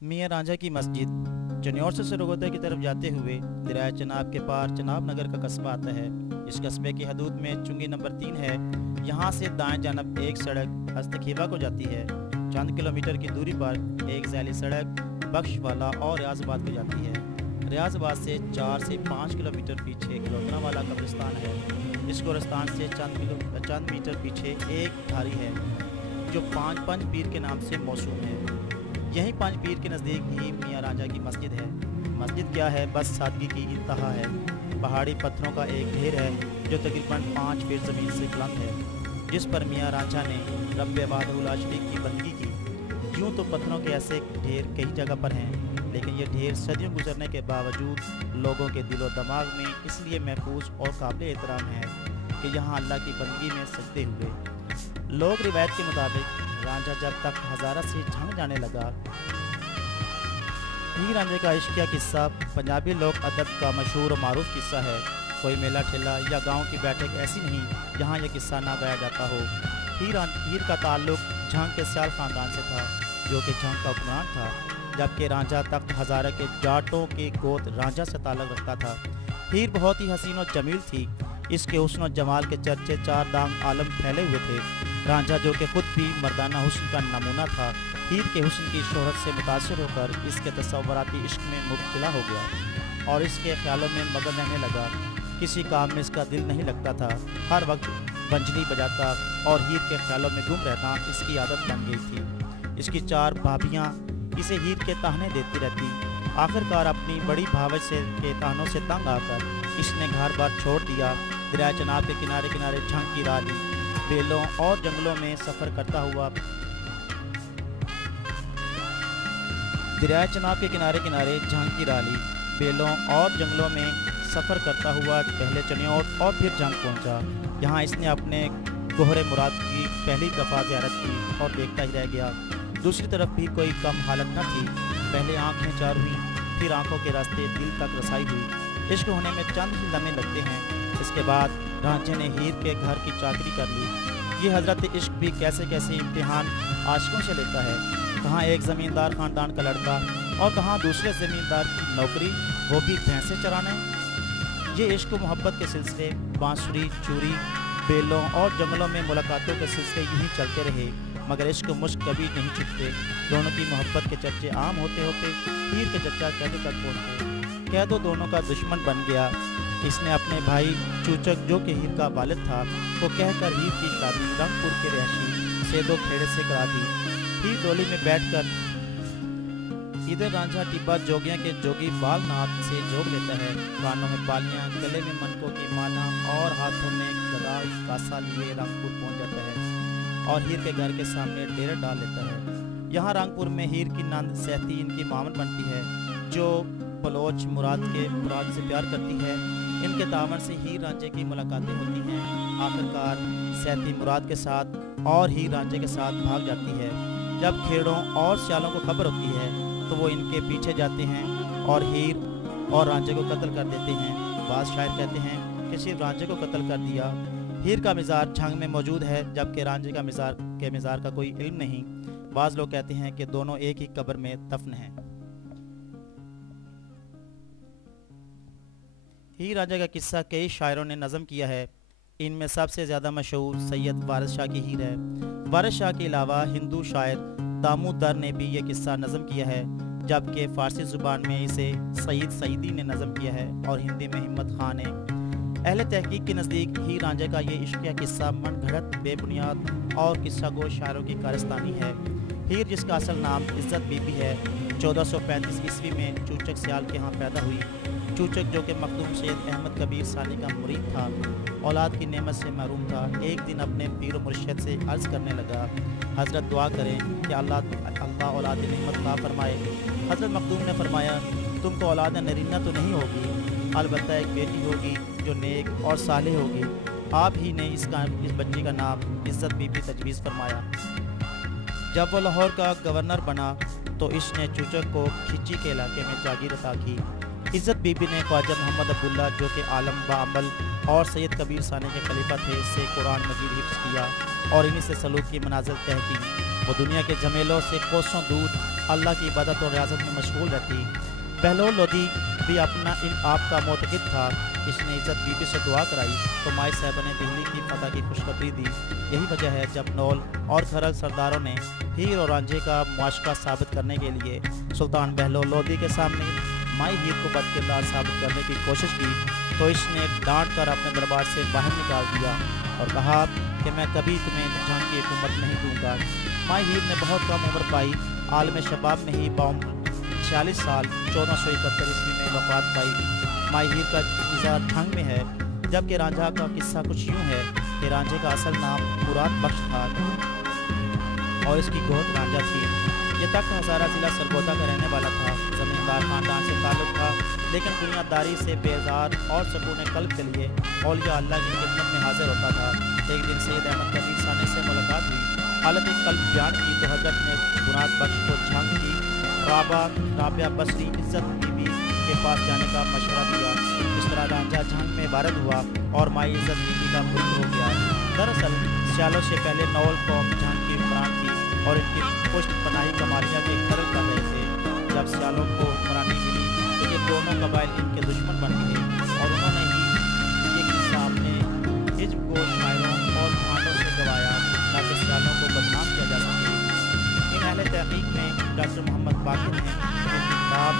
मियाँ रांझा की मस्जिद चन्योर से सरगोदा की तरफ जाते हुए दरिया चनाब के पार चनाब नगर का कस्बा आता है। इस कस्बे की हदूद में चुंगी नंबर 3 है। यहाँ से दाएं जानब एक सड़क हस्तखीबा को जाती है। चंद किलोमीटर की दूरी पर एक झैली सड़क बख्शवाला और रियाज़ाबाद को जाती है। रियाज़ाबाद से 4 से 5 किलोमीटर पीछे किलोतना वाला कब्रिस्तान है। इस कब्रिस्तान से चंद मीटर पीछे एक धारी है जो पंज पीर के नाम से मौसूम है। यहीं पंज पीर के नज़दीक ही मियाँ रांझा की मस्जिद है। मस्जिद क्या है, बस सादगी की इंतहा है। पहाड़ी पत्थरों का एक ढेर है जो तकरीबन 5 फीट ज़मीन से बुलंद है, जिस पर मियाँ रांझा ने रब्बे वाहिदुल शरीक की बंदगी की। यूँ तो पत्थरों के ऐसे ढेर कई जगह पर हैं, लेकिन ये ढेर सदियों गुजरने के बावजूद लोगों के दिलो दिमाग में इसलिए महफूज और काबिल एहतराम है कि यहाँ अल्लाह की बंदगी में सजदे हुए। लोक रिवायत के मुताबिक रांझा जब तक हज़ारा से झंग जाने लगा। हीर रांझे का इश्क का किस्सा पंजाबी लोक अदब का मशहूर और मारूफ किस्सा है। कोई मेला ठेला या गांव की बैठक ऐसी नहीं जहां यह किस्सा ना गाया जाता हो। हीर का ताल्लुक झंग के सियाल ख़ानदान से था, जो कि झंग का हुक्मरान था, जबकि रांझा तख्त हज़ारा के जाटों के गोत रांझा से ताल्लुक़ रखता था। हीर बहुत ही हसीन और जमील थी। इसके हुस्न और जमाल के चर्चे चार दांग आलम फैले हुए थे। रांझा जो कि खुद भी मर्दाना हुस्न का नमूना था, हीर के हुस्न की शोहरत से मुतासिर होकर इसके तसव्वुराती इश्क में मुब्तला हो गया और इसके ख्यालों में मगन रहने लगा। किसी काम में इसका दिल नहीं लगता था, हर वक्त बंजनी बजाता और हीर के ख्यालों में गुम रहना इसकी आदत बन गई थी। इसकी 4 भाभियाँ इसे हीर के ताहने देती रहती। आखिरकार अपनी बड़ी भावज से के ताहनों से तंग आकर इसने घर बार छोड़ दिया। दरिया चनाब के किनारे किनारे झंग की राह ली। बेलों और जंगलों में सफ़र करता हुआ दरिया चनाब के किनारे किनारे झंग की राह ली। बेलों और जंगलों में सफ़र करता हुआ पहले चन्योर और फिर झंग पहुंचा। यहाँ इसने अपने गोहरे मुराद की पहली दफ़ा ज़ियारत की और देखता ही रह गया। दूसरी तरफ भी कोई कम हालत न थी। पहले आँखें चार हुई, फिर आँखों के रास्ते दिल तक रसाई हुई। इश्क होने में चंद ही लम्हे लगते हैं। इसके बाद रांझे ने हीर के घर की चाकरी कर ली। ये हज़रत इश्क भी कैसे कैसे इम्तिहान आशिकों से लेता है। कहाँ एक ज़मींदार ख़ानदान का लड़का और कहाँ दूसरे ज़मींदार की नौकरी, वो भी भैंसें चराने। ये इश्क मोहब्बत के सिलसिले बांसुरी, चूरी, बेलों और जंगलों में मुलाकातों के सिलसिले यूँ ही चलते रहे, मगर इश्क मुश्क कभी नहीं छुपते। दोनों की मोहब्बत के चर्चे आम होते होते हीर के चचा कैदो तक पहुँचे। कैदो दोनों का दुश्मन बन गया। इसने अपने भाई चूचक, जो कि हीर का वालिद था, को कहकर हीर की शादी रंगपुर के रहशी सेदो खेड़े से करा दी। हीर डोली में बैठकर इधर रांझा टिब्बा जोगियाँ के जोगी बालनाथ से जोग लेता है। कानों में बालियाँ, गले में मनकों की माला और हाथों में गदा कासा लिए रंगपुर पहुँच जाता है और हीर के घर के सामने डेरा डाल लेता है। यहाँ रंगपुर में हीर की नंद सहती इनकी मामन बनती है, जो बलोच मुराद से प्यार करती है। इनके दामन से हीर रांझे की मुलाकातें होती हैं। आखिरकार सहती मुराद के साथ और हीर रांझे के साथ भाग जाती है। जब खेड़ों और सियालों को खबर होती है तो वो इनके पीछे जाते हैं और हीर और रांझे को कत्ल कर देते हैं। बाज़ शायर कहते हैं कि सिर्फ रांझे को कत्ल कर दिया। हीर का मिज़ार झंग में मौजूद है, जबकि रांझे का मिज़ार का कोई इल्म नहीं। बाज़ लोग कहते हैं कि दोनों एक ही कब्र में दफन हैं। हीर रांझा का किस्सा कई शायरों ने नज़म किया है। इनमें सबसे ज़्यादा मशहूर सैयद वारिस शाह की हीर है। वारिस शाह के अलावा हिंदू शायर दामोदर ने भी ये किस्सा नज़म किया है, जबकि फ़ारसी ज़ुबान में इसे सईद सईदी ने नज़म किया है और हिंदी में हिम्मत खान ने। अहले तहकीक के नज़दीक हीर रांझे का ये इश्क का किस्सा मनगढ़ंत, बेबुनियाद और किस्सा गो शायरों की कारस्तानी है। हीर, जिसका असल नाम इज़्ज़त बीबी है, 1435 ईस्वी में चूचक सियाल के यहाँ पैदा हुई। चूचक, जो कि मखदूम सैयद अहमद कबीर सानी का मुरीद था, औलाद की नेमत से महरूम था। एक दिन अपने पीर व मुर्शिद से अर्ज़ करने लगा, हज़रत दुआ करें कि अल्लाह औलाद नेमत अता फरमाए। हज़रत मखदूम ने फरमाया, तुमको औलाद नरीना तो नहीं होगी, अलबत्ता एक बेटी होगी जो नेक और सालेह होगी। आप ही ने इस बच्ची का नाम इज़्ज़त बीबी तजवीज़ फरमाया। जब वो लाहौर का गवर्नर बना तो इसने चूचक को खिची के इलाके में जागीर अता की। इज़्ज़त बीबी ने ख्वाजा मोहम्मद अब्दुल्ला, जो कि आलम बाअमल और सैयद कबीर सानी के खलीफा थे, से कुरान मजीद हिफ्ज़ किया और इन्हीं से सलूक की मनाज़िल तय की। وہ دنیا کے جھمیلوں سے کوسوں دور اللہ کی عبادت اور ریاضت میں مشغول رہتی۔ بہلول لودھی بھی اپنا ان آپ کا معتقد تھا۔ اس نے عزت بی بی سے دعا کرائی تو مائی صاحبہ نے دہلی کی فتح کی خوشخبری دی۔ یہی وجہ ہے جب نول اور کھرل سرداروں نے ہیر اور رانجھے کا معاشقہ ثابت کرنے کے لیے سلطان بہلول لودھی کے سامنے مائی ہیر کو بد کردار ثابت کرنے کی کوشش کی تو اس نے ڈانٹ کر اپنے دربار سے باہر نکال دیا اور کہا کہ میں کبھی تمہیں جنگ کی حکومت نہیں دوں گا۔ مائی ہیر نے بہت کم عمر پائی، عالم شباب میں ہی بعمر 46 سال 1471 عیسوی میں وفات پائی۔ مائی ہیر کا نظام جھنگ میں ہے، جبکہ رانجھا کا قصہ کچھ یوں ہے کہ رانجھے کا اصل نام مراد بخش تھا اور اس کی گود رانجھا تھی۔ یہ تخت ہزارہ ضلع سرگودا کا رہنے والا تھا۔ زمیندار خاندان سے تعلق تھا، لیکن دنیا داری سے بیزار اور سکون قلب کے لیے اولیاء اللہ کی خدمت میں حاضر ہوتا تھا۔ ایک دن سید احمد کبیر ثانی سے ملاقات ہوئی، حالت قلب بیان کی تو حضرت نے مراد بخش کو جھنگ کی رابعہ بصری عزت بی بی کے پاس جانے کا مشورہ دیا۔ اس طرح رانجھا جھنگ میں وارد ہوا اور مائی عزت بی بی کا ملک ہو گیا۔ دراصل سیالوں سے پہلے نول قوم جھنگ کی حکمران تھی اور ان کی پشت پناہی کمالیہ کے کھرل کر رہے تھے۔ جب سیالوں کو حکمرانی ملی تو یہ دونوں قبائل ان کے دشمن بن گئے اور انہوں نے ہی یہ قصہ اپنے حزب کو شاعروں اور بھانڈوں سے گوایا تاکہ سیالوں کو بدنام کیا جا سکے۔ ان اہل تحقیق میں ڈاکٹر محمد باقر ہیں، جن کی کتاب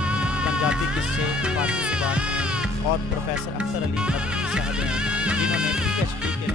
پنجابی قصے فارسی زبان میں، اور پروفیسر اختر علی مدنی صاحب ہیں، جنہوں نے PhD کے